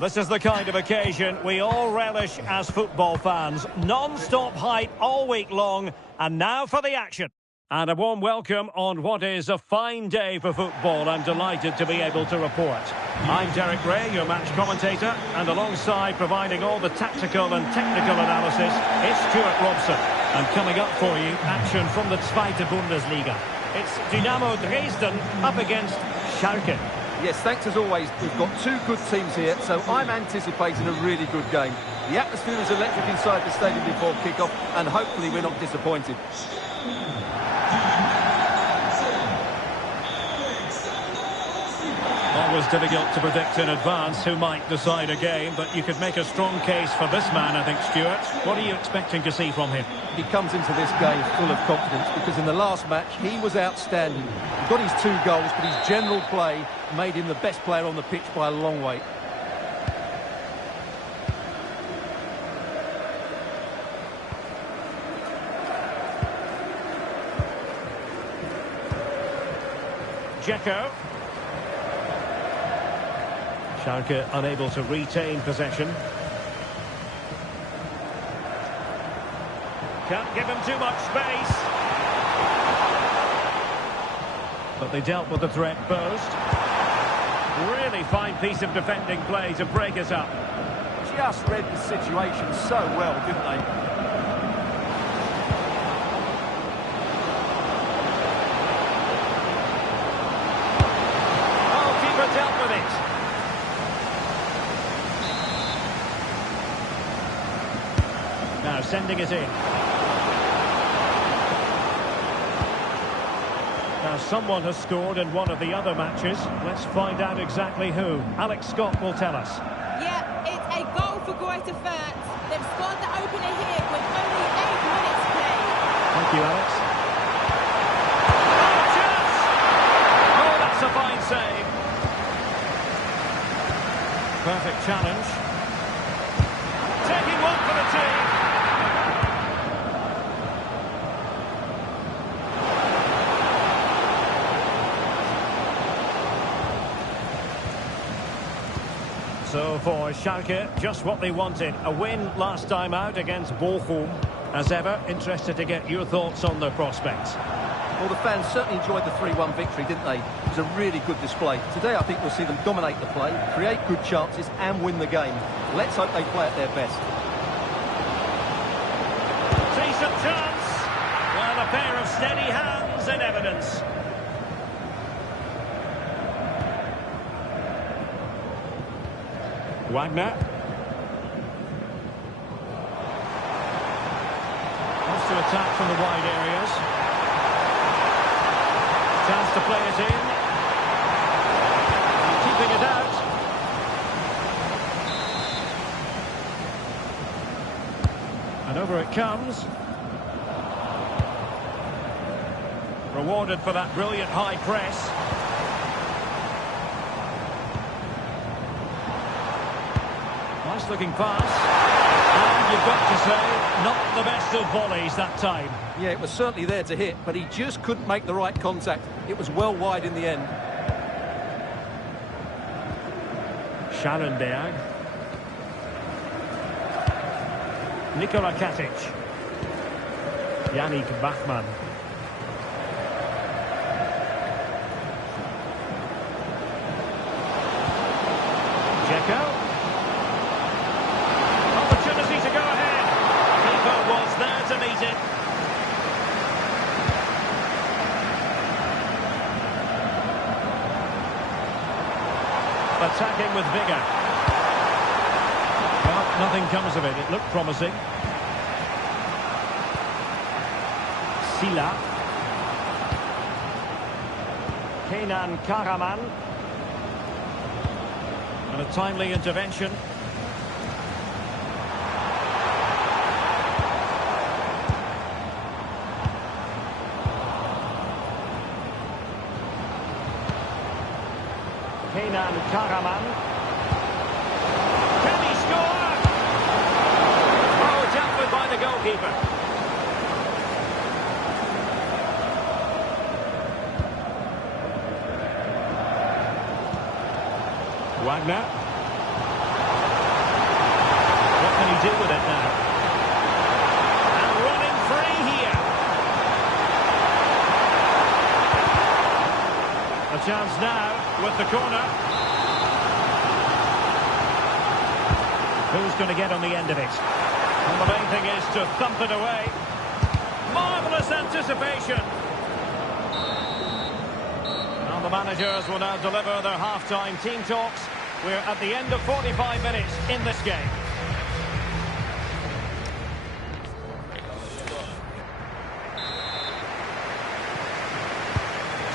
This is the kind of occasion we all relish as football fans. Non-stop hype all week long, and now for the action. And a warm welcome on what is a fine day for football. I'm delighted to be able to report. I'm Derek Ray, your match commentator, and alongside providing all the tactical and technical analysis, it's Stuart Robson. And coming up for you, action from the Zweite Bundesliga. It's Dynamo Dresden up against Schalke. Yes, thanks as always. We've got two good teams here, so I'm anticipating a really good game. The atmosphere is electric inside the stadium before kick-off, and hopefully we're not disappointed. Always difficult to predict in advance who might decide a game, but you could make a strong case for this man, I think, Stuart. What are you expecting to see from him? He comes into this game full of confidence because in the last match he was outstanding. He got his 2 goals, but his general play made him the best player on the pitch by a long way. Dzeko. Schalke unable to retain possession. Can't give him too much space. But they dealt with the threat posed. Really fine piece of defending play to break it up. Just read the situation so well, didn't they? Oh, keeper dealt with it. Now sending it in. Now someone has scored in one of the other matches. Let's find out exactly who. Alex Scott will tell us. Yeah, it's a goal for Greater Fürth. They've scored the opener here with only 8 minutes played. Thank you, Alex. Oh, chance! Oh, that's a fine save. Perfect challenge. Taking one for the team. So for Schalke, just what they wanted. A win last time out against Bochum. As ever, interested to get your thoughts on their prospects. Well, the fans certainly enjoyed the 3-1 victory, didn't they? It was a really good display. Today, I think we'll see them dominate the play, create good chances and win the game. Let's hope they play at their best. Decent chance. Well, a pair of steady hands in evidence. Wagner. Wants to attack from the wide areas. Chance to play it in. Keeping it out. And over it comes. Rewarded for that brilliant high press. Nice looking pass. And you've got to say, not the best of volleys that time. Yeah, it was certainly there to hit, but he just couldn't make the right contact. It was well wide in the end. Schallenberg. Nikola Katic. Yannick Bachmann. Dzeko. Opportunity to go ahead. Keeper was there to meet it. Attacking with vigour. Well, nothing comes of it. It looked promising. Sila. Kenan Karaman. And a timely intervention. Kenan Karaman. Can he score? Oh, dealt with by the goalkeeper. Wagner. do with it now. And running free here. A chance now with the corner. Who's going to get on the end of it? And the main thing is to thump it away. Marvellous anticipation. And the managers will now deliver their half-time team talks. We're at the end of 45 minutes in this game.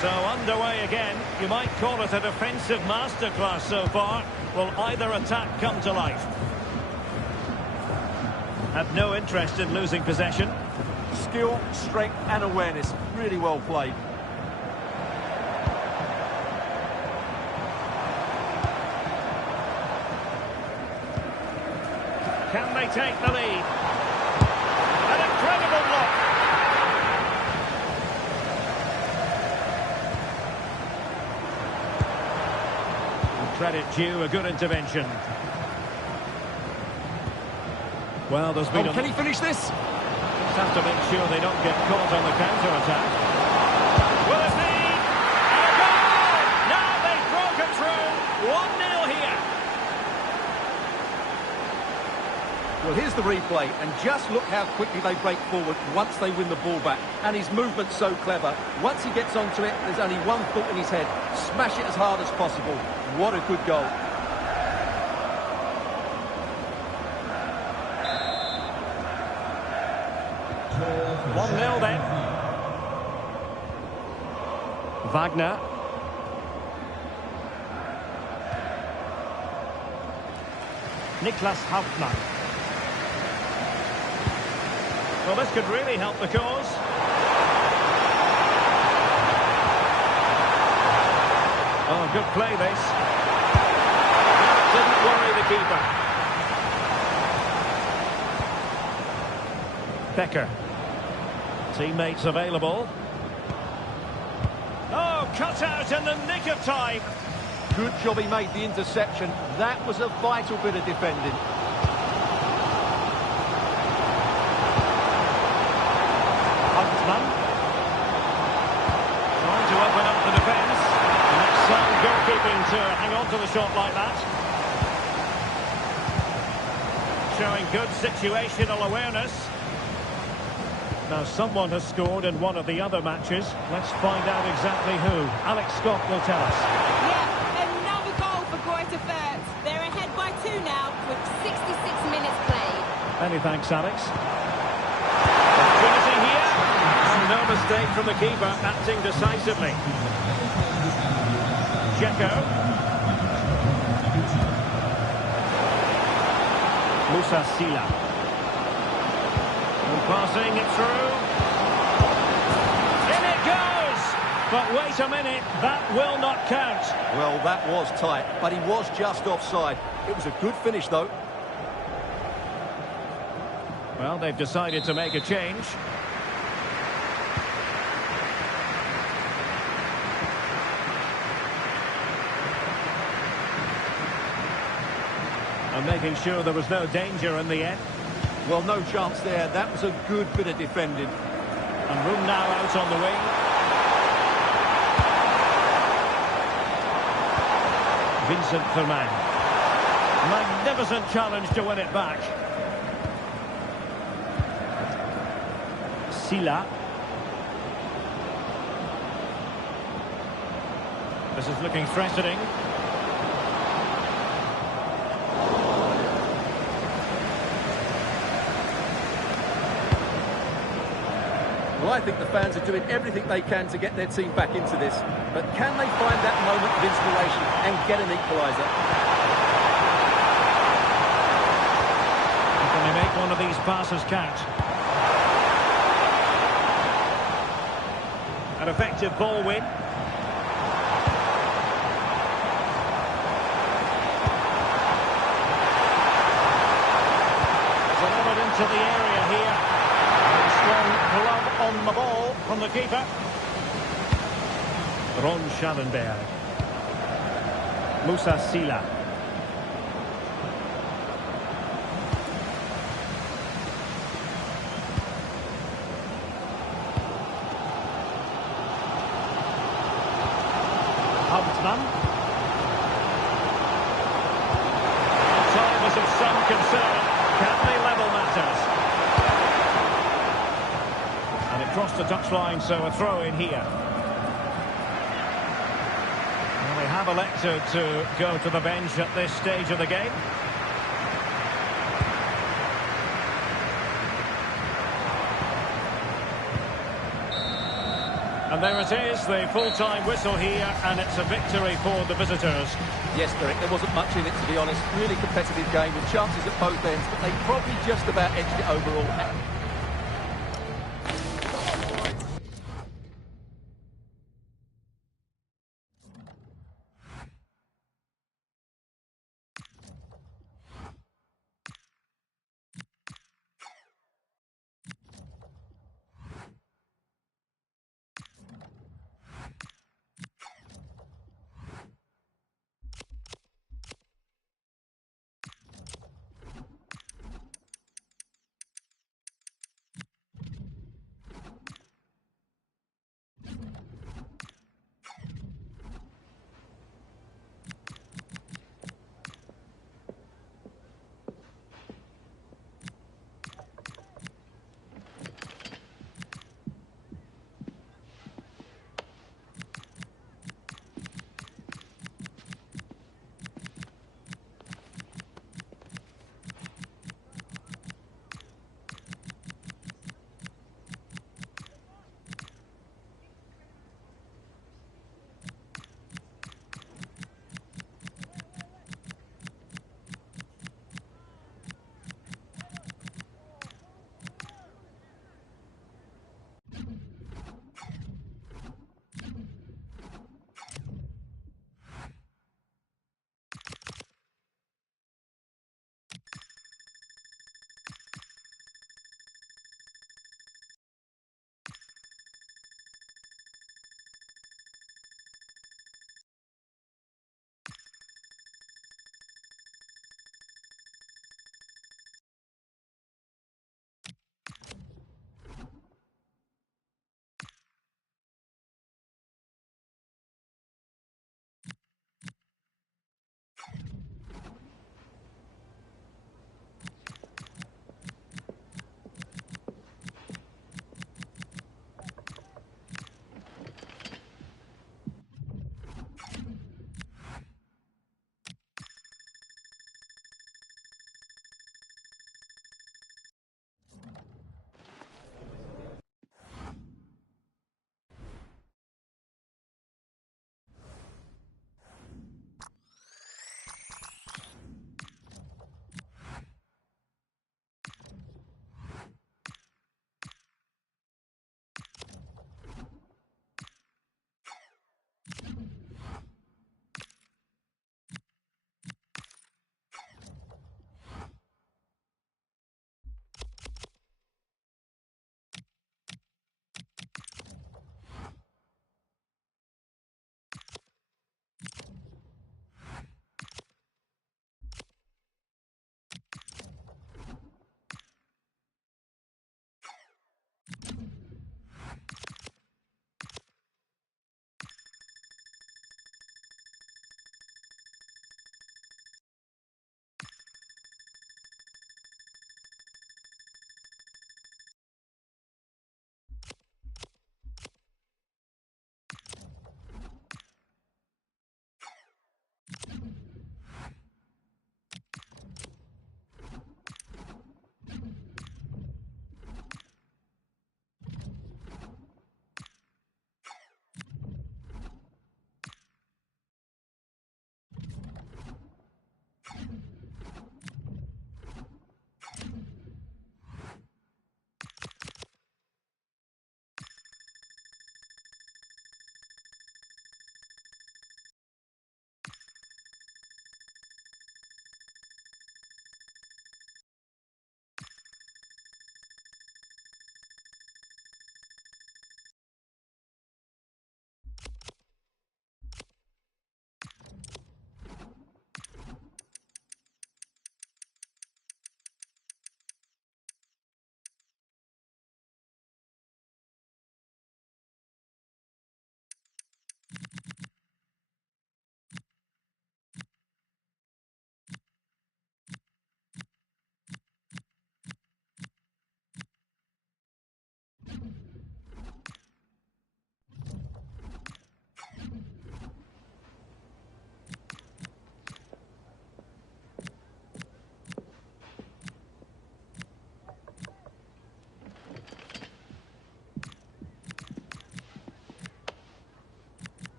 So underway again. You might call it a defensive masterclass so far. Will either attack come to life? Have no interest in losing possession. Skill, strength and awareness. Really well played. Can they take the lead? An incredible block. Credit due, a good intervention. Well, there's been can he finish this? Just have to make sure they don't get caught on the counter-attack. Will it be? A goal! Now they've broken through. 1-0 here. Well, here's the replay, and just look how quickly they break forward once they win the ball back. And his movement's so clever. Once he gets onto it, there's only one thought in his head. Smash it as hard as possible. What a good goal. One 0 then. Wagner. Niklas Hauptmann. Well, this could really help the cause. Oh, good play this. Didn't worry the keeper. Becker. Teammates available. Oh, cut out in the nick of time. Good job he made the interception. That was a vital bit of defending. Hauptmann. Trying to open up the defence. And it's sound goalkeeping to hang on to the shot like that. Showing good situational awareness. Now, someone has scored in one of the other matches. Let's find out exactly who. Alex Scott will tell us. Yeah, another goal for Greater Fürth. They're ahead by 2 now with 66 minutes played. Many thanks, Alex. Opportunity here. And no mistake from the keeper, acting decisively. Dzeko. Musa Sila. Passing it through. In it goes! But wait a minute, that will not count. Well, that was tight, but he was just offside. It was a good finish, though. Well, they've decided to make a change. And making sure there was no danger in the end. Well, no chance there. That was a good bit of defending. And room now out on the wing. Vincent Vermaelen. Magnificent challenge to win it back. Sila. This is looking threatening. Well, I think the fans are doing everything they can to get their team back into this. But can they find that moment of inspiration and get an equaliser? Can they make one of these passes count? An effective ball win. There's a lot into the area here. Strong glove on the ball from the keeper. Ron Schallenberg. Musa Sila. them. Time was of some concern. Can they level matters? And it crossed the touchline, so a throw in here. Well, they have elected to go to the bench at this stage of the game. And there it is, the full-time whistle here, and it's a victory for the visitors. Yes, Derek, there wasn't much in it, to be honest. Really competitive game with chances at both ends, but they probably just about edged it overall.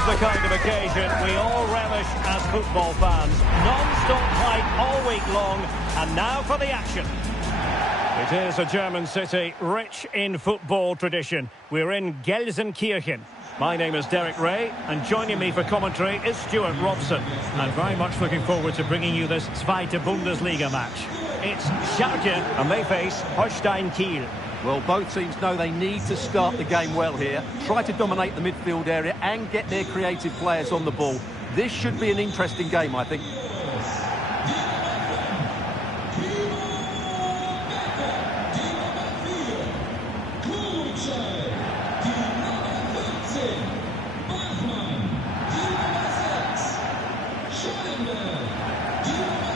is the kind of occasion we all relish as football fans. Non-stop hype all week long, and now for the action. It is a German city rich in football tradition. We're in Gelsenkirchen. My name is Derek Ray, and joining me for commentary is Stuart Robson. I'm very much looking forward to bringing you this Zweite Bundesliga match. It's Schalke, and they face Holstein Kiel. Well, both teams know they need to start the game well here. Try to dominate the midfield area and get their creative players on the ball. This should be an interesting game, I think.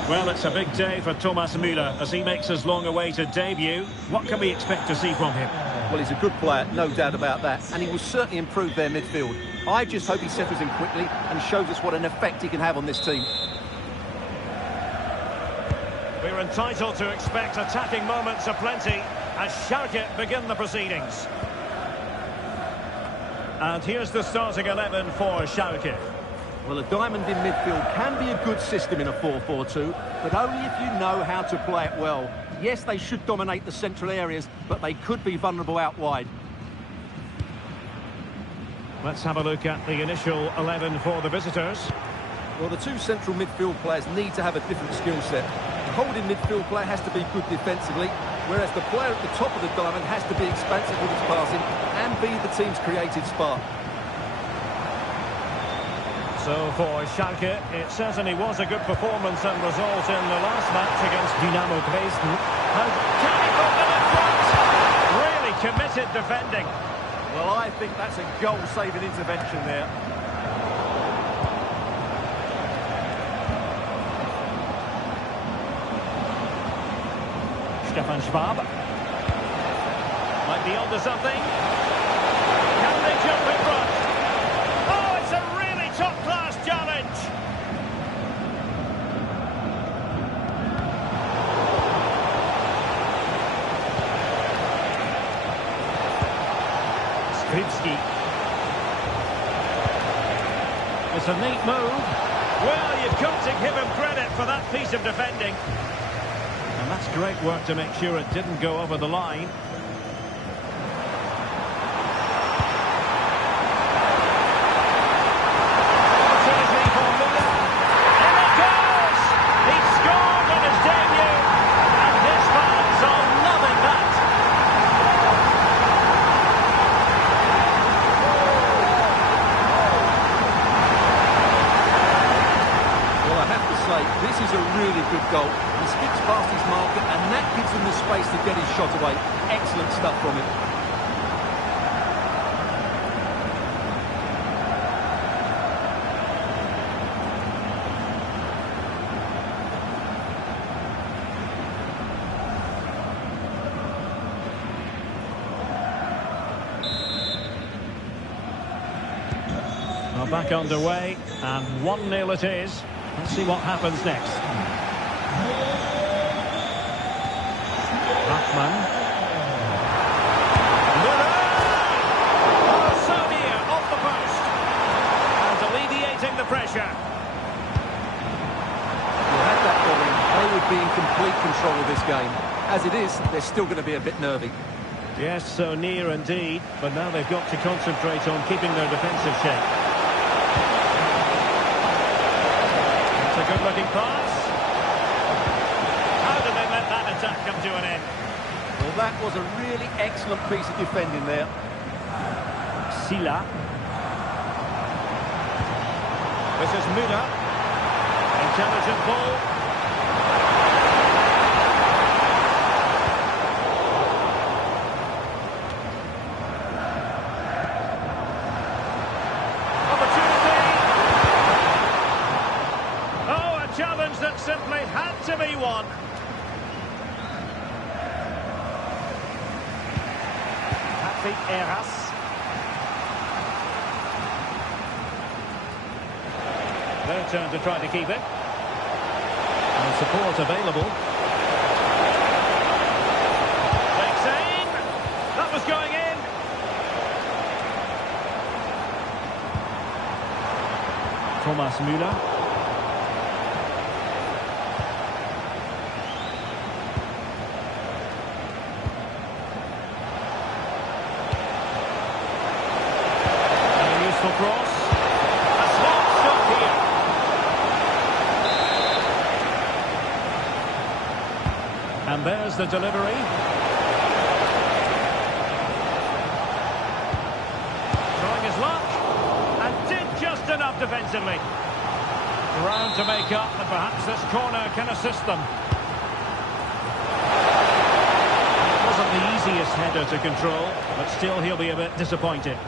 Well, it's a big day for Thomas Müller as he makes his long-awaited debut. What can we expect to see from him? Well, he's a good player, no doubt about that, and he will certainly improve their midfield. I just hope he settles in quickly and shows us what an effect he can have on this team. We're entitled to expect attacking moments aplenty as Schalke begin the proceedings. And here's the starting 11 for Schalke. Well, a diamond in midfield can be a good system in a 4-4-2, but only if you know how to play it well. Yes, they should dominate the central areas, but they could be vulnerable out wide. Let's have a look at the initial 11 for the visitors. Well, the two central midfield players need to have a different skill set. The holding midfield player has to be good defensively, whereas the player at the top of the diamond has to be expansive with his passing and be the team's creative spark. So for Schalke, it certainly was a good performance and result in the last match against Dynamo Dresden. And can he put them in front? Really committed defending. Well, I think that's a goal-saving intervention there. Stefan Schwab. Might be onto something. Can they jump in front? Oh, it's a really top-class challenge. Skripski. It's a neat move. Well, you've got to give him credit for that piece of defending. And that's great work to make sure it didn't go over the line. Opportunity for Müller. And it goes! He scored on his debut. And his fans are loving that. Well, I have to say, this is a really good goal. He skips past his marker, and that gives him the space to get his shot away. Excellent stuff from him. Well, back underway, and 1-0 it is. Let's see what happens next. Rahman. Müller! Oh, so near, off the post. And alleviating the pressure. If you had that ball in, they would be in complete control of this game. As it is, they're still going to be a bit nervy. Yes, so near indeed, but now they've got to concentrate on keeping their defensive shape. It's a good-looking pass. How did they let that attack come to an end? Well, that was a really excellent piece of defending there. Sila. This is Müller. Intelligent ball. Opportunity. Oh, a challenge that simply had to be won. Eras. Their turn to try to keep it. And support available. Takes aim. That was going in. Thomas Müller. And a useful cross. A smart stop here. And there's the delivery. Trying his luck. And did just enough defensively. Ground to make up, and perhaps this corner can assist them. It wasn't the easiest header to control, but still he'll be a bit disappointed.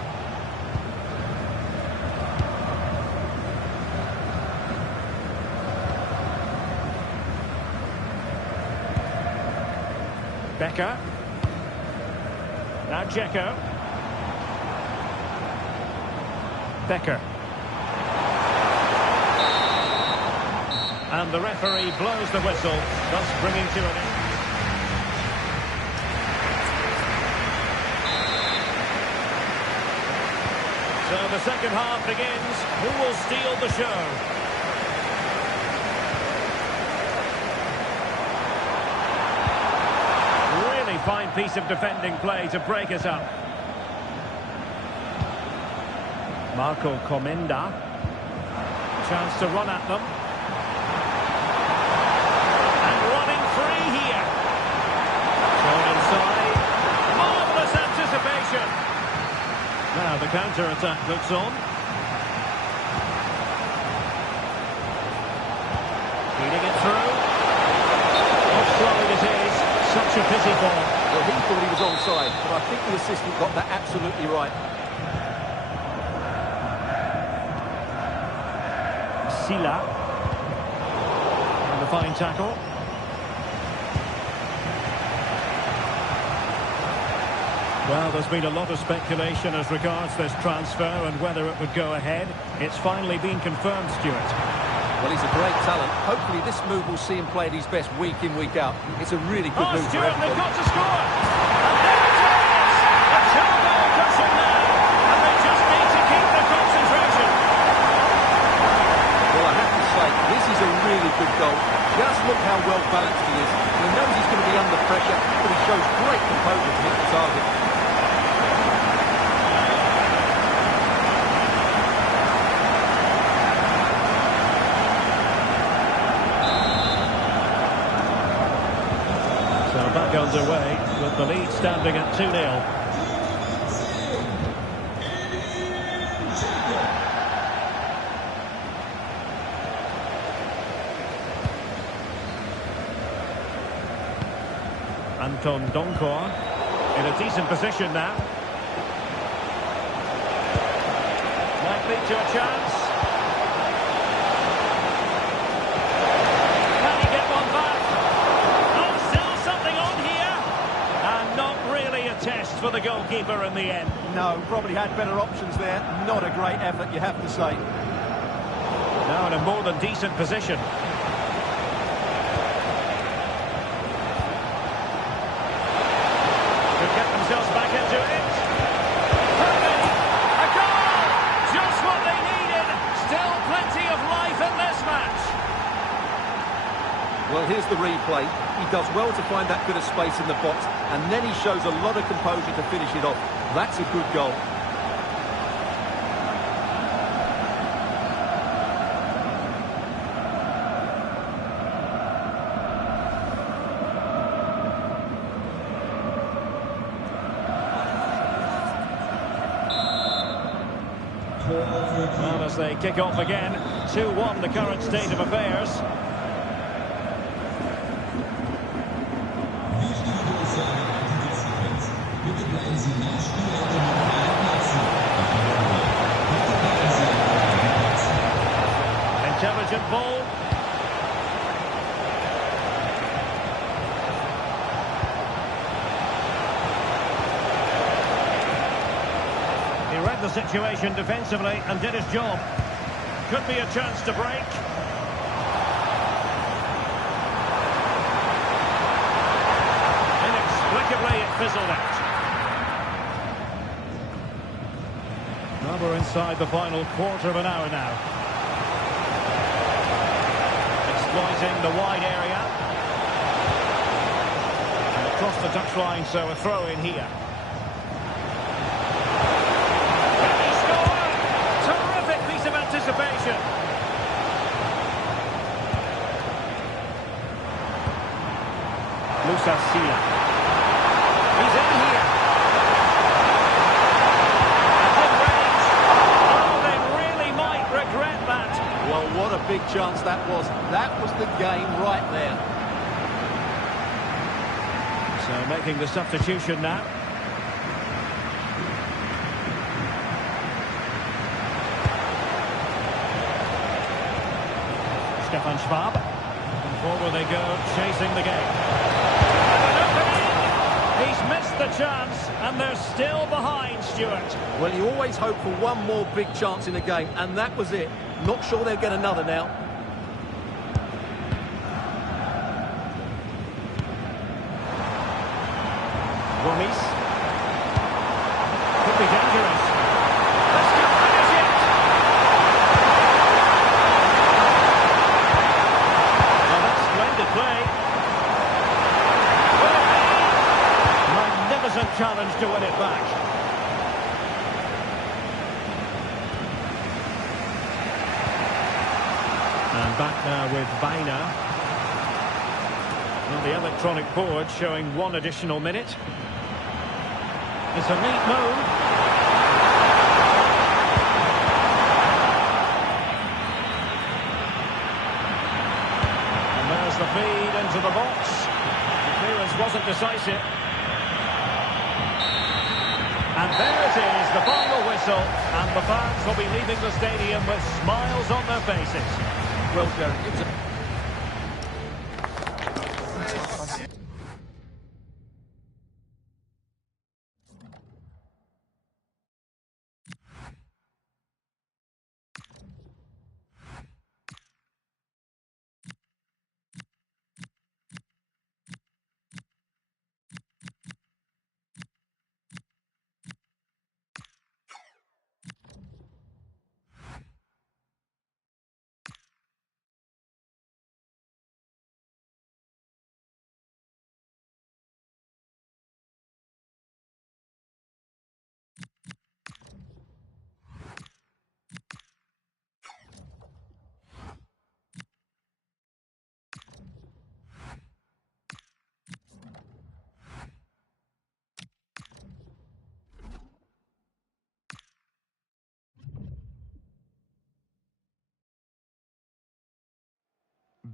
Becker. Now Dzeko. Becker. And the referee blows the whistle, thus bringing to an end. So the second half begins. Who will steal the show? Really fine piece of defending play to break us up. Marco Comenda. Chance to run at them. And running free here. Thrown inside. Marvellous anticipation. Now the counter-attack looks on. Feeding it through. Offside it is. Such a pity ball. Well, he thought he was onside, but I think the assistant got that absolutely right. Sila. And a fine tackle. Well, there's been a lot of speculation as regards this transfer and whether it would go ahead. It's finally been confirmed, Stuart. Well, he's a great talent. Hopefully this move will see him play at his best week in, week out. It's a really good move for Stuart, everybody. they've got to score! And there it is! A two-goal cushion now, and they just need to keep the concentration. Well, I have to say, this is a really good goal. Just look how well balanced he is. He knows he's going to be under pressure, but he shows great composure to hit the target. So back underway with the lead standing at 2-0. Anton Donkor in a decent position now. Might lead to a chance. Can he get one back? Oh, still something on here. And not really a test for the goalkeeper in the end. No, probably had better options there. Not a great effort, you have to say. Now in a more than decent position. Get themselves back into it. Perfect! A goal! Just what they needed. Still plenty of life in this match. Well, here's the replay. He does well to find that bit of space in the box, and then he shows a lot of composure to finish it off. That's a good goal. Well, as they kick off again, 2-1 the current state of affairs. Intelligent ball. He read the situation defensively and did his job. Could be a chance to break. Inexplicably, it fizzled out. Now we're inside the final quarter of an hour now. exploiting the wide area. And across the touchline, so a throw in here. Can he score? Terrific piece of anticipation. Musa Sila. He's in here. At range. Oh, they really might regret that. Well, what a big chance that was. That was the game right there. So making the substitution now. Stefan Schwab. And forward they go, chasing the game. He's missed the chance, and they're still behind, Stuart. Well, you always hope for one more big chance in the game, and that was it. Not sure they'll get another now. Gomes. Could be dangerous. This could finish it. Well, that's splendid play. Magnificent challenge to win it back. And back now with Bine. On the electronic board showing one additional minute. It's a neat move. And there's the feed into the box. The clearance wasn't decisive. And there it is, the final whistle. And the fans will be leaving the stadium with smiles on their faces. Well, Derek, it was a...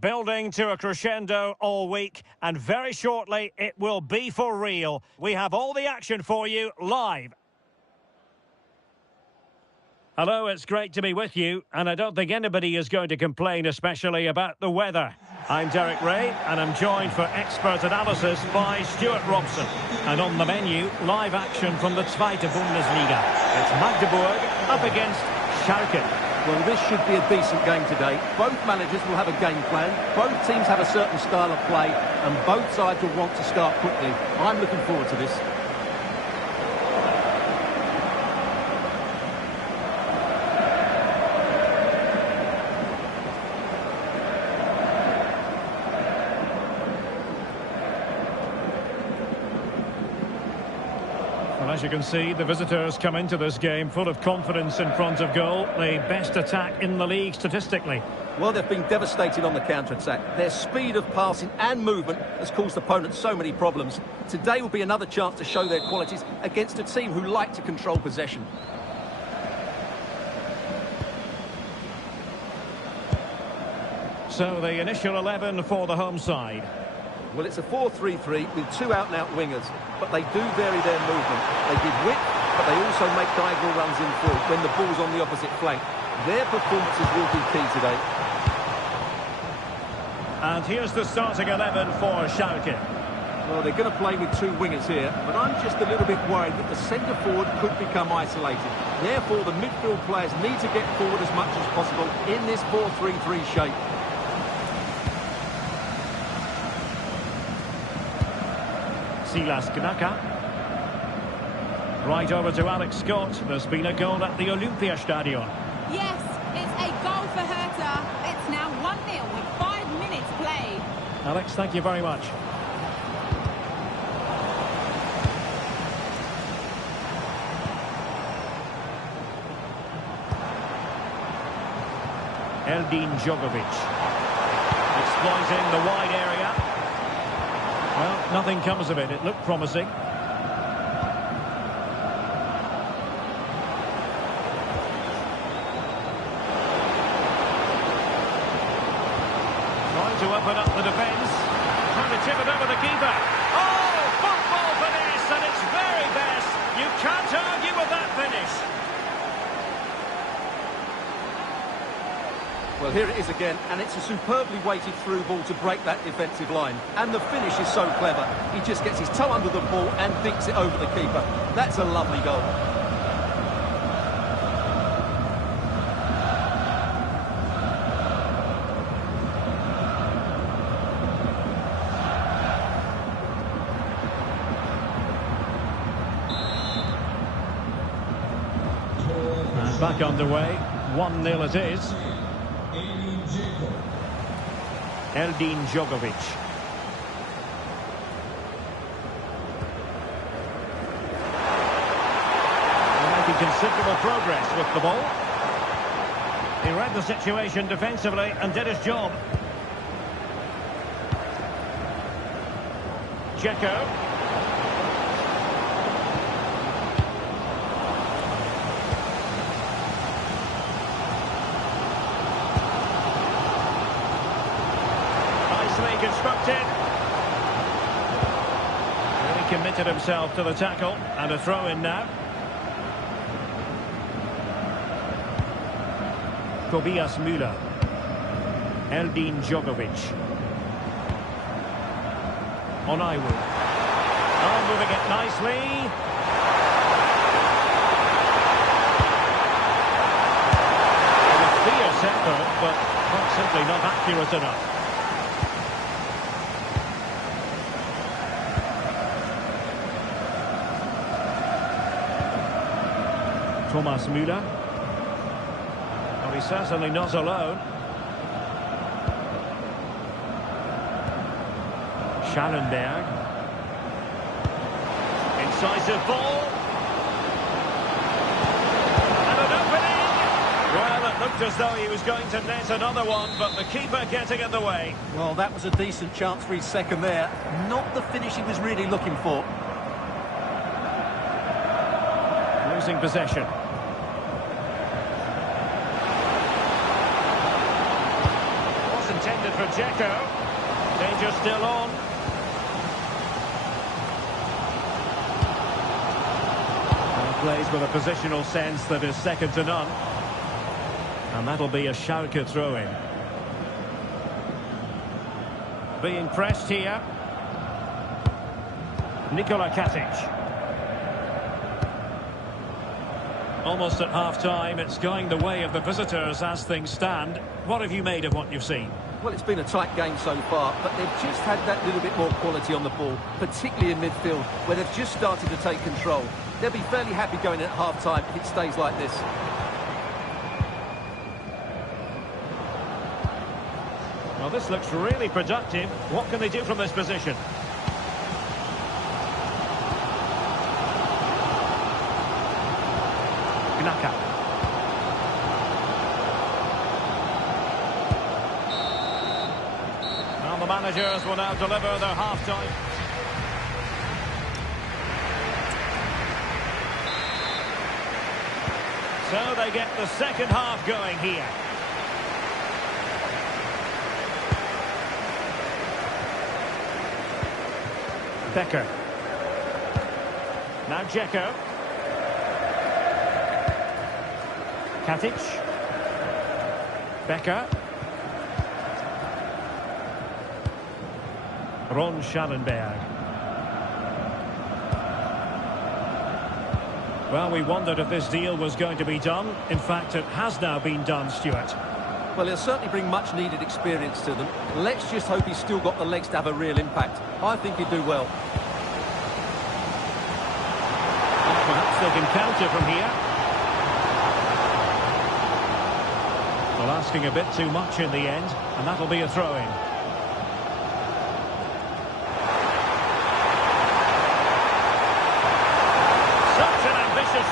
Building to a crescendo all week, and very shortly it will be for real. We have all the action for you live. Hello, it's great to be with you, and I don't think anybody is going to complain, especially about the weather. I'm Derek Ray, and I'm joined for expert analysis by Stuart Robson. And on the menu, live action from the Zweite Bundesliga. It's Magdeburg up against Schalke. Well, this should be a decent game today. Both managers will have a game plan. Both teams have a certain style of play, and both sides will want to start quickly. I'm looking forward to this. Well, as you can see, the visitors come into this game full of confidence in front of goal. The best attack in the league statistically. Well, they've been devastated on the counter-attack. Their speed of passing and movement has caused opponents so many problems. Today will be another chance to show their qualities against a team who like to control possession. So the initial 11 for the home side. Well, it's a 4-3-3 with two out-and-out wingers, but they do vary their movement. They give width, but they also make diagonal runs in forward when the ball's on the opposite flank. Their performances will be key today. And here's the starting 11 for Schalke. Well, they're going to play with two wingers here, but I'm just a little bit worried that the centre forward could become isolated. Therefore, the midfield players need to get forward as much as possible in this 4-3-3 shape. Silas Gnaka. Right over to Alex Scott. There's been a goal at the Olympiastadion. Yes, it's a goal for Hertha. It's now 1-0 with 5 minutes Alex, thank you very much. Djokovic. Exploiting the wide area. Well, nothing comes of it. It looked promising. Trying to open up the defence. Trying to chip it over the keeper. Oh, football finish at its very best. You can't argue with that finish. Well, here it is again, and it's a superbly weighted through ball to break that defensive line. And the finish is so clever. He just gets his toe under the ball and dinks it over the keeper. That's a lovely goal. And back underway. 1-0 it is. Djokovic. They're making considerable progress with the ball. He read the situation defensively and did his job. Dzeko. Constructed. Really committed himself to the tackle, and a throw in now. Tobias Müller. Djokovic. Onaiwu. Oh, moving it nicely. A fierce effort, but simply not accurate enough. Thomas Müller. Well, he's certainly not alone. Schallenberg. Incisive ball. And an opening. Well, it looked as though he was going to net another one, but the keeper getting in the way. Well, that was a decent chance for his second there. Not the finish he was really looking for. Losing possession. Intended for Dzeko. Danger still on. And plays with a positional sense that is second to none. And that'll be a Schalke throw-in. Being pressed here. Nikola Katic. Almost at half-time, it's going the way of the visitors as things stand. What have you made of what you've seen? Well, it's been a tight game so far, but they've just had that little bit more quality on the ball, particularly in midfield, where they've just started to take control. They'll be fairly happy going in at half-time if it stays like this. Well, this looks really productive. What can they do from this position? Gnaka. Well, the managers will now deliver their half-time. So they get the second half going here. Becker. Now Dzeko. Katic. Becker. Ron Schallenberg. Well, we wondered if this deal was going to be done. In fact, it has now been done, Stuart. Well, he'll certainly bring much-needed experience to them. Let's just hope he's still got the legs to have a real impact. I think he'd do well. Perhaps they can counter from here. Well, asking a bit too much in the end, and that'll be a throw-in.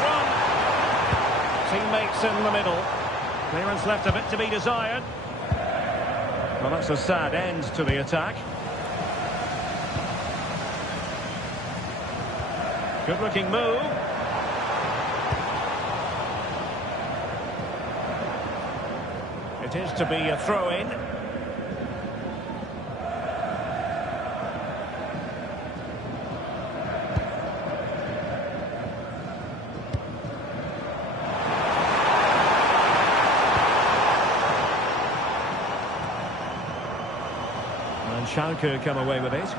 run. Teammates in the middle. Clearance left a bit to be desired. Well, that's a sad end to the attack. Good-looking move. It is to be a throw-in. And Schalke come away with it.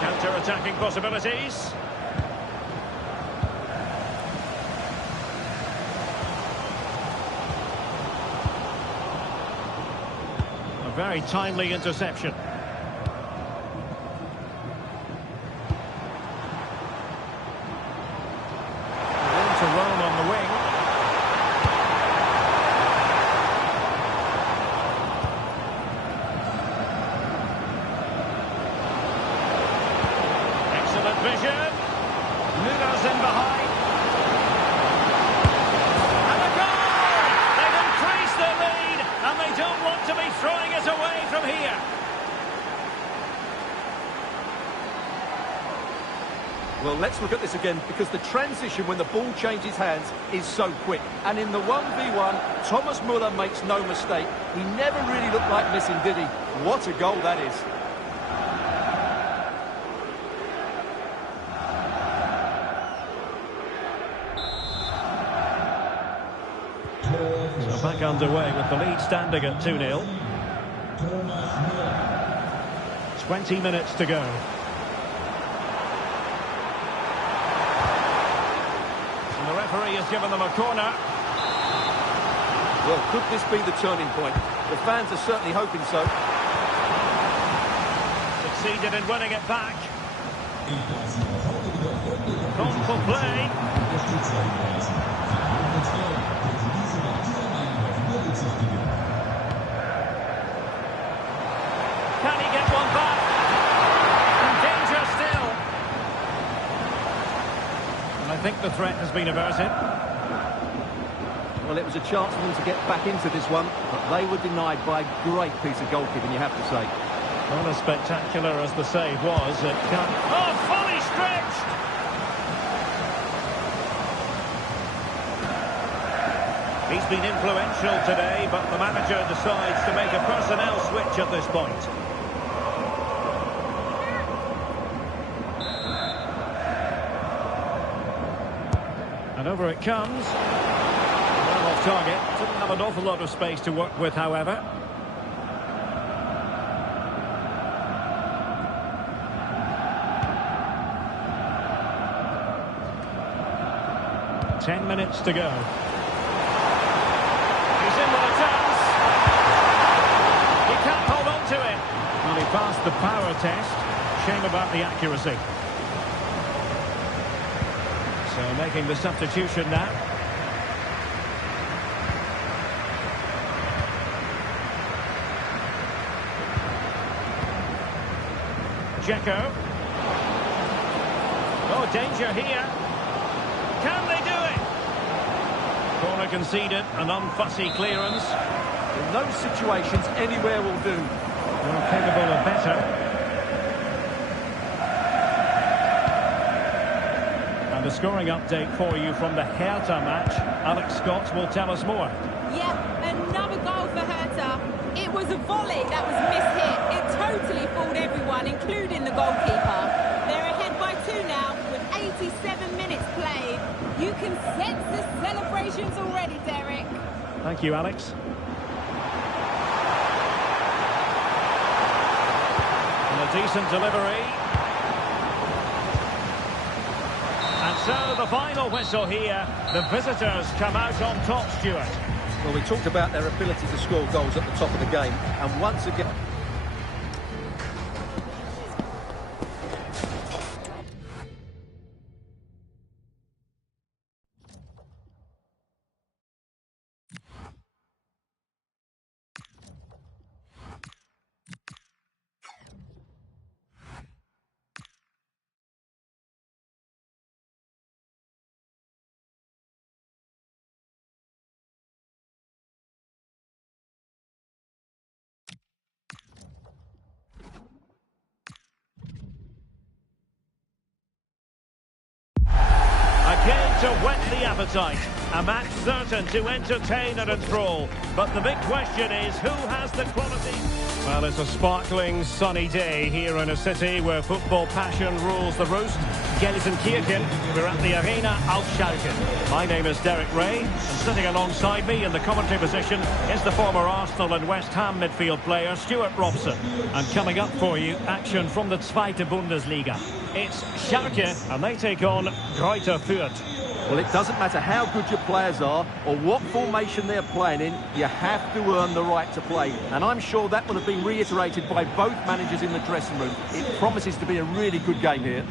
Counter-attacking possibilities. A very timely interception. Room to roam on the wing. Excellent vision. Müllers in behind. And a goal! They've increased their lead, and they don't want to be throwing it away from here. Well, let's look at this again, because the transition when the ball changes hands is so quick. And in the 1v1, Thomas Müller makes no mistake. He never really looked like missing, did he? What a goal that is. So back underway with the lead standing at 2-0. 20 minutes to go. And the referee has given them a corner. Well, could this be the turning point? The fans are certainly hoping so. Succeeded in winning it back. Gone for play. Can he get one back? In danger still. And I think the threat has been averted. Well, it was a chance for them to get back into this one, but they were denied by a great piece of goalkeeping, you have to say. Well, as spectacular as the save was, it can't... Oh, fully stretched! He's been influential today, but the manager decides to make a personnel switch at this point. And over it comes. Well off target. Didn't have an awful lot of space to work with, however. Ten minutes to go. He's in with a chance. He can't hold on to it. Well, he passed the power test. Shame about the accuracy. So making the substitution now. Dzeko. Oh, danger here. Can they do it? Corner conceded, an unfussy clearance. In those situations, anywhere will do. They're capable of better. And a scoring update for you from the Hertha match. Alex Scott will tell us more. Yep, another goal for Hertha. It was a volley that was mishit. It totally fooled everyone, including the goalkeeper. They're ahead by 2 now, with 87 minutes played. You can sense the celebrations already, Derek. Thank you, Alex. And a decent delivery. And so the final whistle here. The visitors come out on top, Stuart. Well, we talked about their ability to score goals at the top of the game, and once again... appetite. A match certain to entertain and enthrall. But the big question is, who has the quality? Well, it's a sparkling, sunny day here in a city where football passion rules the roost. Gelsenkirchen, we're at the Arena auf Schalke. My name is Derek Ray, and sitting alongside me in the commentary position is the former Arsenal and West Ham midfield player, Stuart Robson. And coming up for you, action from the Zweite Bundesliga. It's Schalke, and they take on Greuther Fürth. Well, it doesn't matter how good your players are or what formation they're playing in, you have to earn the right to play. And I'm sure that will have been reiterated by both managers in the dressing room. It promises to be a really good game here.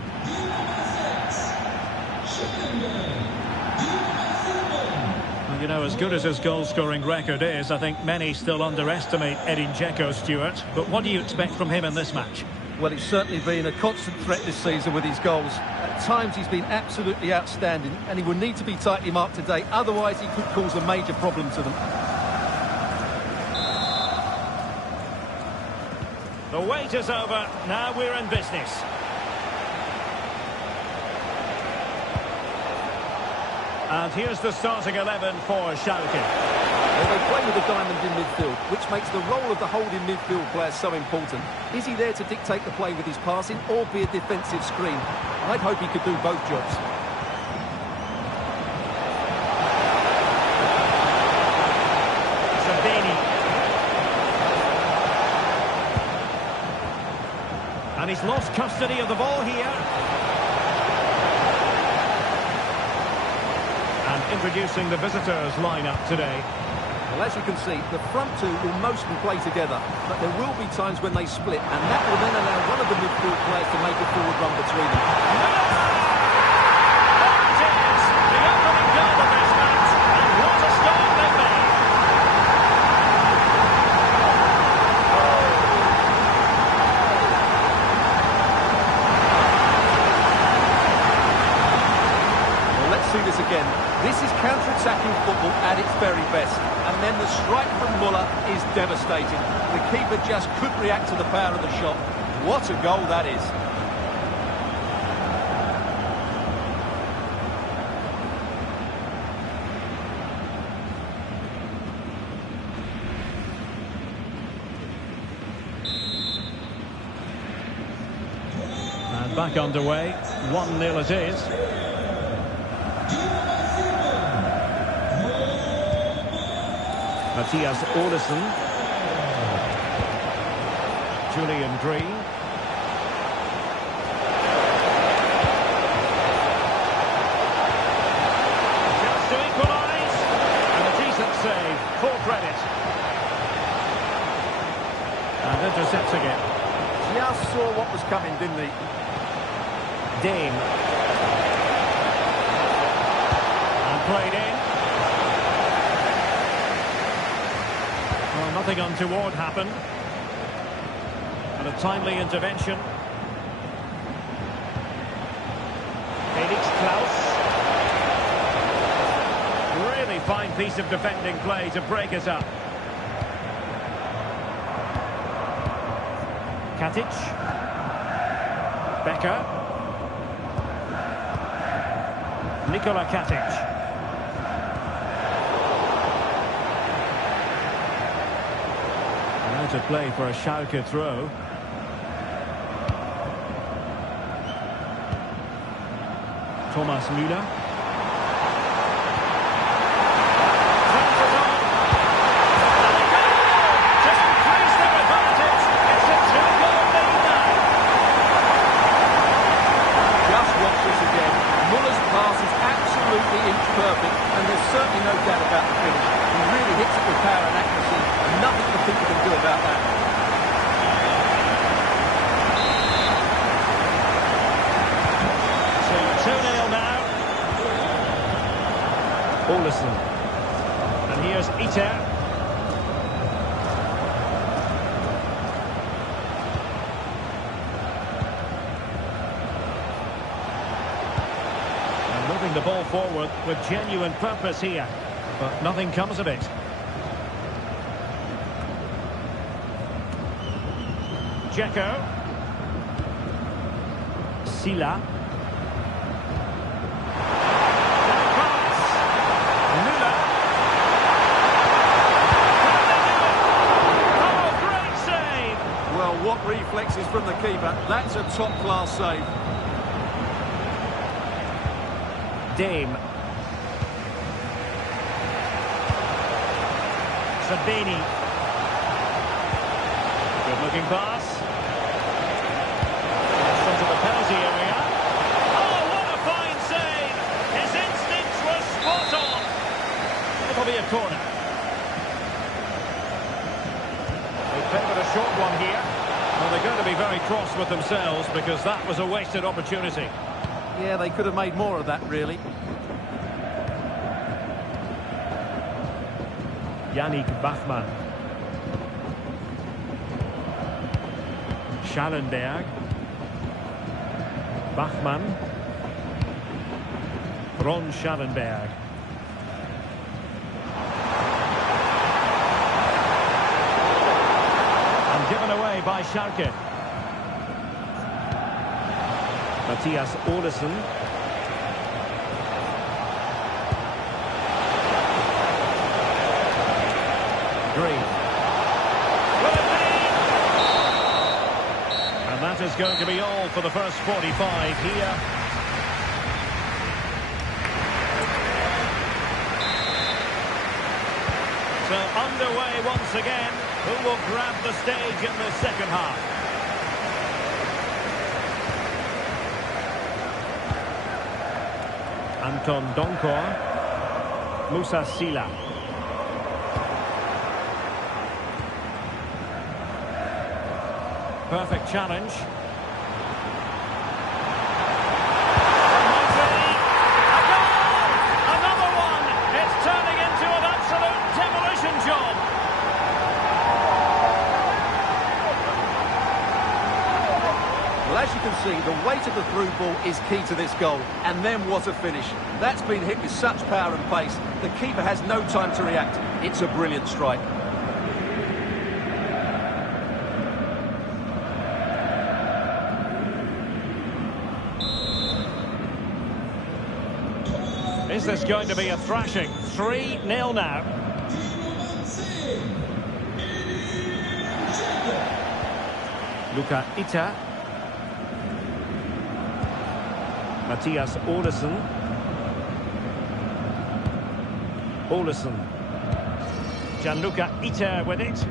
Well, you know, as good as his goal-scoring record is, I think many still underestimate Edin Dzeko, Stuart. But what do you expect from him in this match? Well, it's certainly been a constant threat this season with his goals. At times he's been absolutely outstanding, and he will need to be tightly marked today, otherwise he could cause a major problem to them. The wait is over, now we're in business. And here's the starting 11 for Schalke. Well, they play with a diamond in midfield, which makes the role of the holding midfield player so important. Is he there to dictate the play with his passing or be a defensive screen? I'd hope he could do both jobs. Bine. And he's lost custody of the ball here. And introducing the visitors lineup today. Well, as you can see, the front two will mostly play together, but there will be times when they split, and that will then allow one of the midfield players to make a forward run between them. There it is, the opening goal of this match, and what a start they've made. Well, let's see this again. This is counter-attacking football at its very best. And then the strike from Muller is devastating. The keeper just couldn't react to the power of the shot. What a goal that is. And back underway, 1-0 it is. Mathias Olesen, Julian Green, chance to equalise, and a decent save, full credit, and intercepts again. Just saw what was coming, didn't he? Dane, and played in. Nothing untoward happened. And a timely intervention. Felix Klaus. Really fine piece of defending play to break it up. Katic. Becker. Nikola Katic. To play for a Schalke throw. Thomas Müller. Just increase their advantage. It's a 2-goal lead now. Just watch this again. Muller's pass is absolutely inch perfect, and there's certainly no doubt about the finish. He really hits it with power and accuracy. Nothing the keeper can do about that. So 2-0 now. Olesen. And here's Iter. And moving the ball forward with genuine purpose here. But nothing comes of it. Dzeko. Sila. Well, what reflexes from the keeper. That's a top-class save. Dame. Bine. Good-looking pass. Gets into the penalty area. Oh, what a fine save! His instincts were spot on. It'll be a corner. They favoured a short one here. Well, they're going to be very cross with themselves because that was a wasted opportunity. Yeah, they could have made more of that, really. Yannick Bachmann. Schallenberg. Bachmann. Ron Schallenberg. And given away by Schalke. Matthias Olesen. Green. Will it be? And that is going to be all for the first 45 here. So underway once again. Who will grab the stage in the second half? Anton Donkor. Musa Sila. Perfect challenge. Another one! It's turning into an absolute demolition job. Well, as you can see, the weight of the through ball is key to this goal. And then what a finish. That's been hit with such power and pace. The keeper has no time to react. It's a brilliant strike. Is this going to be a thrashing? 3-0 now. Luka Ita. Matthias Olesen. Olesen. Gianluca Ita with it.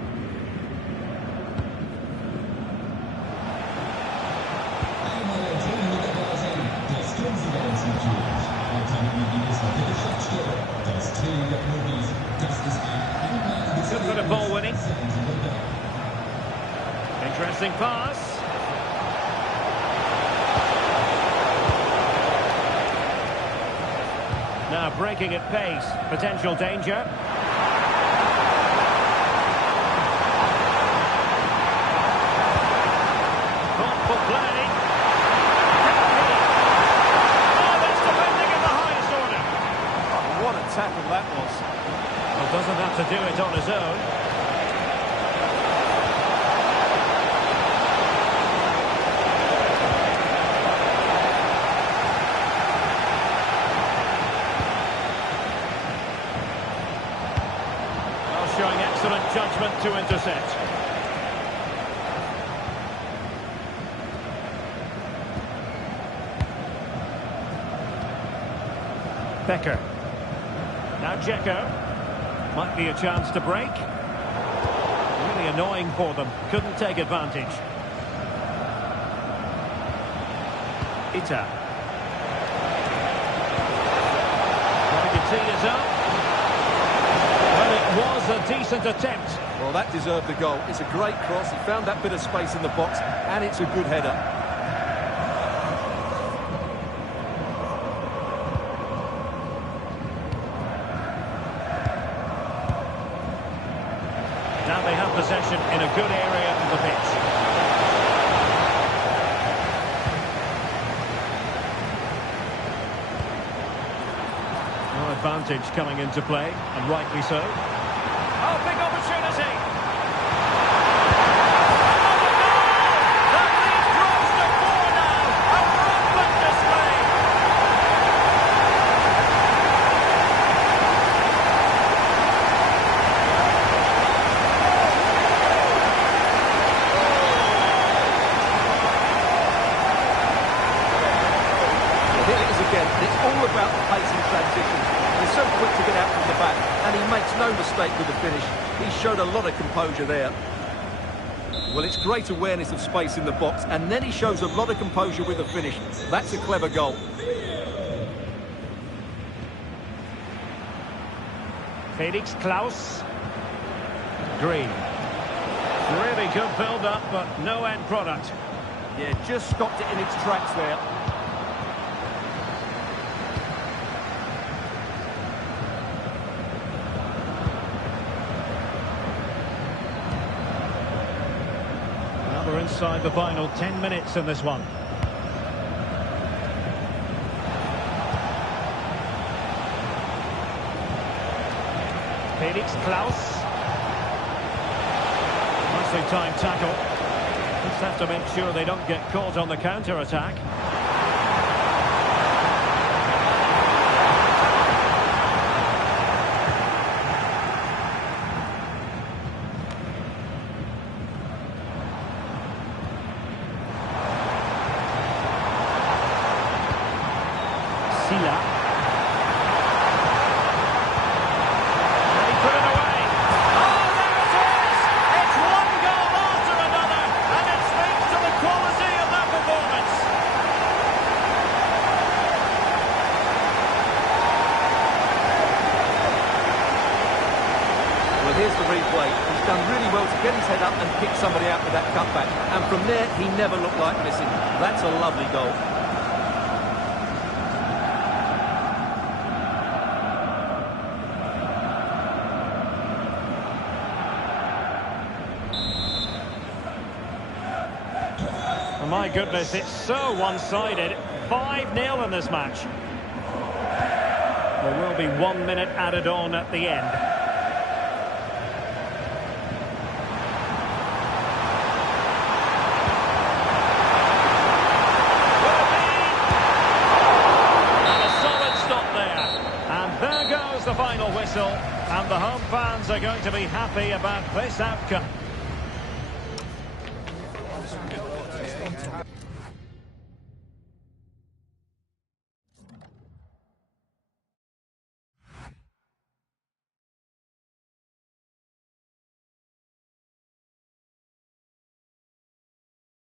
Good for the ball winning. Interesting pass. Now breaking at pace. Potential danger. Thoughtful play. Oh, that's defending in the highest order. Oh, what a tackle that was. Well, doesn't have to do it on his own. Well, showing excellent judgment to intercept. Becker. Now Dzeko. Might be a chance to break. Really annoying for them. Couldn't take advantage. Ita. Tee is up. Well, it was a decent attempt. Well, that deserved the goal. It's a great cross. He found that bit of space in the box, and it's a good header. Now they have possession in a good area of the pitch. No advantage coming into play, and rightly so. Oh, big opportunity! Another goal! That lead grows to 4 now! A rampant display! pace in transition. He's so quick to get out from the back, and he makes no mistake with the finish. He showed a lot of composure there. Well, it's great awareness of space in the box, and then he shows a lot of composure with the finish. That's a clever goal. Felix Klaus. Green. Really good build-up, but no end product. Yeah, just stopped it in its tracks there. Now we're inside the final 10 minutes in this one. Felix Klaus. Nicely timed tackle. Just have to make sure they don't get caught on the counter-attack. Sila. Here's the replay. He's done really well to get his head up and pick somebody out with that cutback. And from there, he never looked like missing. That's a lovely goal. Oh my goodness, it's so one-sided. 5-0 in this match. There will be 1 minute added on at the end. The final whistle, and the home fans are going to be happy about this outcome.